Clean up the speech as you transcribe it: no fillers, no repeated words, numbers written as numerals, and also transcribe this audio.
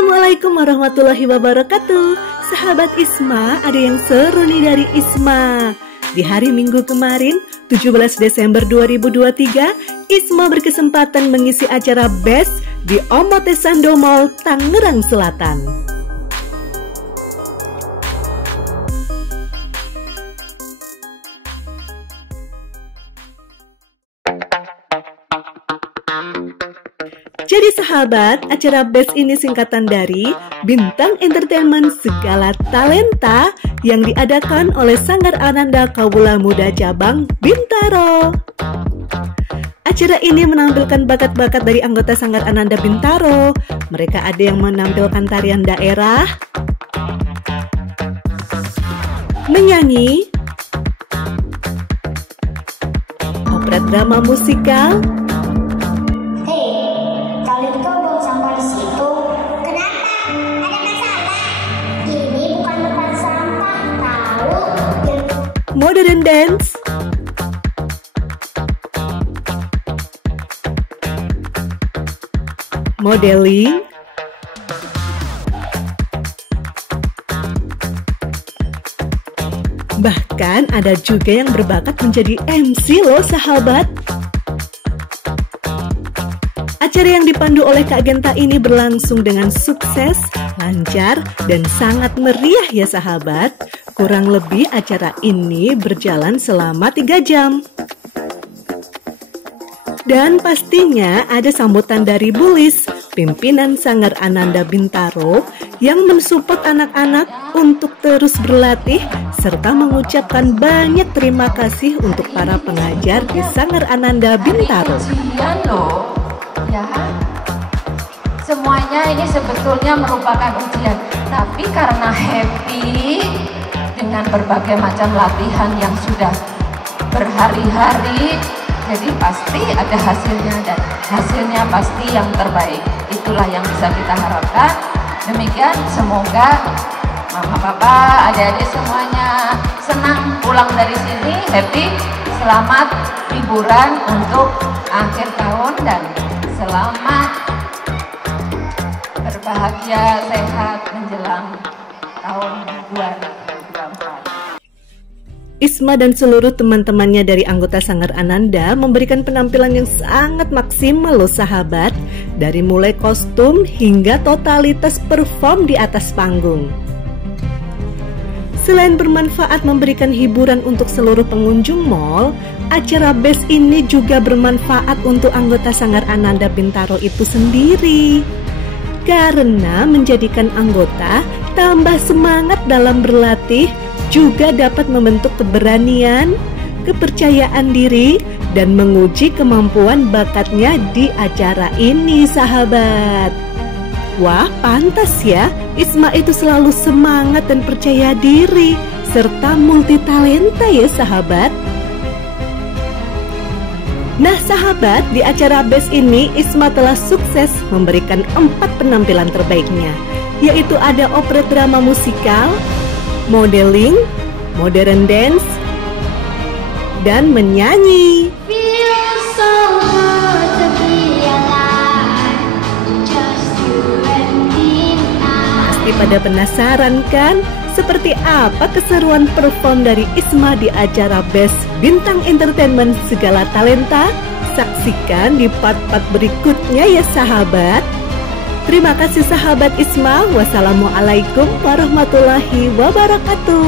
Assalamualaikum warahmatullahi wabarakatuh. Sahabat Isma, ada yang seru nih dari Isma. Di hari Minggu kemarin, 17 Desember 2023, Isma berkesempatan mengisi acara BES di Omotesando Mall, Tangerang Selatan. Jadi sahabat, acara BES ini singkatan dari Bintang Entertainment Segala Talenta yang diadakan oleh Sanggar Ananda Kawula Muda Cabang Bintaro. Acara ini menampilkan bakat-bakat dari anggota Sanggar Ananda Bintaro. Mereka ada yang menampilkan tarian daerah, menyanyi, operet drama musikal, modern dance, modeling, bahkan ada juga yang berbakat menjadi MC loh sahabat. Acara yang dipandu oleh Kak Genta ini berlangsung dengan sukses, lancar, dan sangat meriah ya sahabat. Kurang lebih acara ini berjalan selama 3 jam. Dan pastinya ada sambutan dari Bulis, pimpinan Sanggar Ananda Bintaro, yang mensupport anak-anak untuk terus berlatih serta mengucapkan banyak terima kasih untuk para pengajar di Sanggar Ananda Bintaro. Ya, semuanya ini sebetulnya merupakan ujian, tapi karena happy dengan berbagai macam latihan yang sudah berhari-hari, jadi pasti ada hasilnya dan hasilnya pasti yang terbaik. Itulah yang bisa kita harapkan. Demikian, semoga mama papa, adik-adik semuanya senang pulang dari sini, happy, selamat liburan untuk akhir tahun dan selamat berbahagia sehat menjelang tahun 2024. Isma dan seluruh teman-temannya dari anggota Sanggar Ananda memberikan penampilan yang sangat maksimal loh sahabat, dari mulai kostum hingga totalitas perform di atas panggung. Selain bermanfaat memberikan hiburan untuk seluruh pengunjung mall, acara BES ini juga bermanfaat untuk anggota Sanggar Ananda Bintaro itu sendiri. Karena menjadikan anggota tambah semangat dalam berlatih, juga dapat membentuk keberanian, kepercayaan diri, dan menguji kemampuan bakatnya di acara ini sahabat. Wah, pantas ya, Isma itu selalu semangat dan percaya diri, serta multitalenta ya sahabat. Nah sahabat, di acara BES ini Isma telah sukses memberikan 4 penampilan terbaiknya, yaitu ada operet drama musikal, modeling, modern dance, dan menyanyi. Pasti pada penasaran kan? Seperti apa keseruan perform dari Isma di acara BES Bintang Entertainment Segala Talenta? Saksikan di part-part berikutnya ya sahabat. Terima kasih sahabat Isma. Wassalamualaikum warahmatullahi wabarakatuh.